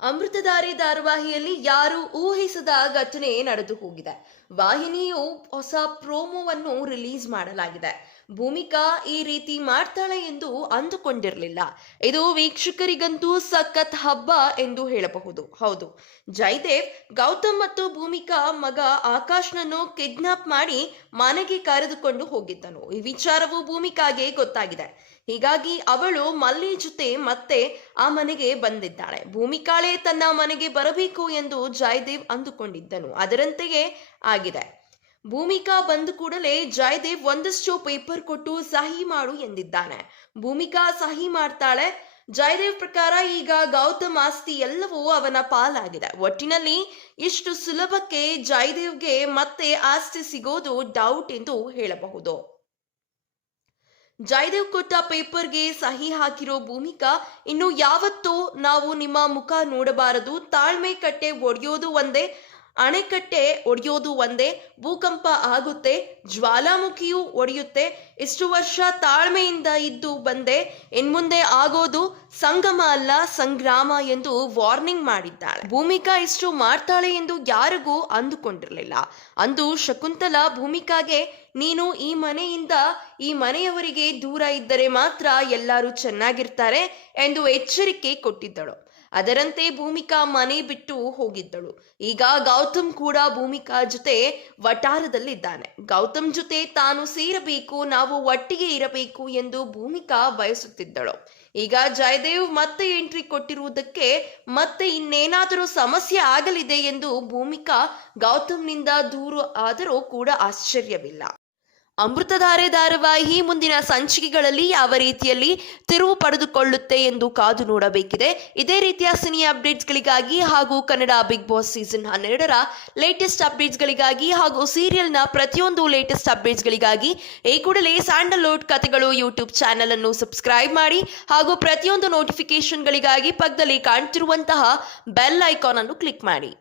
ಅಮೃತಧಾರೆ ಧಾರಾವಾಹಿಯಲ್ಲಿ ಯಾರು ಊಹಿಸದ ಘಟನೆ ನಡೆದು ಹೋಗಿದೆ. ವಾಹಿನಿಯು ಹೊಸ ಪ್ರೋಮೋವನ್ನು ರಿಲೀಸ್ ಮಾಡಲಾಗಿದೆ. ಭೂಮಿಕಾ ಈ ರೀತಿ ಮಾಡ್ತಾಳೆ ಎಂದು ಅಂದುಕೊಂಡಿರಲಿಲ್ಲ. ಇದು ವೀಕ್ಷಕರಿಗಂತೂ ಸಖತ್ ಹಬ್ಬ ಎಂದು ಹೇಳಬಹುದು. ಹೌದು, ಜಯದೇವ್ ಗೌತಮ್ ಮತ್ತು ಭೂಮಿಕಾ ಮಗ ಆಕಾಶ್ನನ್ನು ಕಿಡ್ನಾಪ್ ಮಾಡಿ ಮನೆಗೆ ಕರೆದುಕೊಂಡು ಹೋಗಿದ್ದನು. ಈ ವಿಚಾರವು ಭೂಮಿಕಾಗೆ ಗೊತ್ತಾಗಿದೆ. ಹೀಗಾಗಿ ಅವಳು ಮಲ್ಲಿ ಜೊತೆ ಮತ್ತೆ ಆ ಮನೆಗೆ ಬಂದಿದ್ದಾಳೆ. ಭೂಮಿಕಾಳೆ ತನ್ನ ಮನೆಗೆ ಬರಬೇಕು ಎಂದು ಜಯದೇವ್ ಅಂದುಕೊಂಡಿದ್ದನು. ಅದರಂತೆಯೇ ಆಗಿದೆ. ಭೂಮಿಕಾ ಬಂದ ಕೂಡಲೇ ಜಯದೇವ್ ಒಂದಷ್ಟು ಪೇಪರ್ ಕೊಟ್ಟು ಸಹಿ ಮಾಡು ಎಂದಿದ್ದಾನೆ. ಭೂಮಿಕಾ ಸಹಿ ಮಾಡ್ತಾಳೆ. ಜಯದೇವ್ ಪ್ರಕಾರ ಈಗ ಗೌತಮ್ ಆಸ್ತಿ ಎಲ್ಲವೂ ಅವನ ಪಾಲಾಗಿದೆ. ಒಟ್ಟಿನಲ್ಲಿ ಇಷ್ಟು ಸುಲಭಕ್ಕೆ ಜಯದೇವ್ಗೆ ಮತ್ತೆ ಆಸ್ತಿ ಸಿಗೋದು ಡೌಟ್ ಎಂದು ಹೇಳಬಹುದು. ಜಯದೇವ್ ಕೊಟ್ಟ ಪೇಪರ್ಗೆ ಸಹಿ ಹಾಕಿರೋ ಭೂಮಿಕಾ, ಇನ್ನು ಯಾವತ್ತೂ ನಾವು ನಿಮ್ಮ ಮುಖ ನೋಡಬಾರದು. ತಾಳ್ಮೆ ಕಟ್ಟೆ ಒಡೆಯೋದು ಒಂದೇ, ಅಣೆಕಟ್ಟೆ ಒಡೆಯೋದು ಒಂದೇ. ಭೂಕಂಪ ಆಗುತ್ತೆ, ಜ್ವಾಲಾಮುಖಿಯೂ ಒಡೆಯುತ್ತೆ. ಇಷ್ಟು ವರ್ಷ ತಾಳ್ಮೆಯಿಂದ ಇದ್ದು ಬಂದೆ. ಇನ್ಮುಂದೆ ಆಗೋದು ಸಂಗಮ ಅಲ್ಲ ಸಂಗ್ರಾಮ ಎಂದು ವಾರ್ನಿಂಗ್ ಮಾಡಿದ್ದಾಳೆ. ಭೂಮಿಕಾ ಇಷ್ಟು ಮಾಡ್ತಾಳೆ ಎಂದು ಯಾರಿಗೂ ಅಂದುಕೊಂಡಿರಲಿಲ್ಲ. ಅಂದು ಶಕುಂತಲಾ ಭೂಮಿಕಾಗೆ, ನೀನು ಈ ಮನೆಯಿಂದ ಈ ಮನೆಯವರಿಗೆ ದೂರ ಇದ್ದರೆ ಮಾತ್ರ ಎಲ್ಲರೂ ಚೆನ್ನಾಗಿರ್ತಾರೆ ಎಂದು ಎಚ್ಚರಿಕೆ ಕೊಟ್ಟಿದ್ದಳು. ಅದರಂತೆ ಭೂಮಿಕಾ ಮನೆ ಬಿಟ್ಟು ಹೋಗಿದ್ದಳು. ಈಗ ಗೌತಮ್ ಕೂಡ ಭೂಮಿಕಾ ಜೊತೆ ವಟಾರದಲ್ಲಿದ್ದಾನೆ. ಗೌತಮ್ ಜೊತೆ ತಾನು ಸೇರಬೇಕು, ನಾವು ಒಟ್ಟಿಗೆ ಇರಬೇಕು ಎಂದು ಭೂಮಿಕಾ ಬಯಸುತ್ತಿದ್ದಳು. ಈಗ ಜಯದೇವ್ ಮತ್ತೆ ಎಂಟ್ರಿ ಕೊಟ್ಟಿರುವುದಕ್ಕೆ ಮತ್ತೆ ಇನ್ನೇನಾದರೂ ಸಮಸ್ಯೆ ಆಗಲಿದೆ ಎಂದು ಭೂಮಿಕಾ ಗೌತಮ್ನಿಂದ ದೂರ ಆದರೂ ಕೂಡ ಆಶ್ಚರ್ಯವಿಲ್ಲ. ಅಮೃತಧಾರೆ ಧಾರಾವಾಹಿ ಮುಂದಿನ ಸಂಚಿಕೆಗಳಲ್ಲಿ ಯಾವ ರೀತಿಯಲ್ಲಿ ತಿರುವು ಪಡೆದುಕೊಳ್ಳುತ್ತೆ ಎಂದು ಕಾದು ನೋಡಬೇಕಿದೆ. ಇದೇ ರೀತಿಯ ಸಿನಿ ಅಪ್ಡೇಟ್ಸ್ಗಳಿಗಾಗಿ ಹಾಗೂ ಕನ್ನಡ ಬಿಗ್ ಬಾಸ್ ಸೀಸನ್ 12ರ ಲೇಟೆಸ್ಟ್ ಅಪ್ಡೇಟ್ಸ್ಗಳಿಗಾಗಿ ಹಾಗೂ ಸೀರಿಯಲ್ನ ಪ್ರತಿಯೊಂದು ಲೇಟೆಸ್ಟ್ ಅಪ್ಡೇಟ್ಸ್ಗಳಿಗಾಗಿ ಈ ಕೂಡಲೇ ಸ್ಯಾಂಡಲ್ವುಡ್ ಕಥೆಗಳು ಯೂಟ್ಯೂಬ್ ಚಾನೆಲ್ ಅನ್ನು ಸಬ್ಸ್ಕ್ರೈಬ್ ಮಾಡಿ ಹಾಗೂ ಪ್ರತಿಯೊಂದು ನೋಟಿಫಿಕೇಶನ್ಗಳಿಗಾಗಿ ಪಕ್ಕದಲ್ಲಿ ಕಾಣ್ತಿರುವಂತಹ ಬೆಲ್ ಐಕಾನ್ ಅನ್ನು ಕ್ಲಿಕ್ ಮಾಡಿ.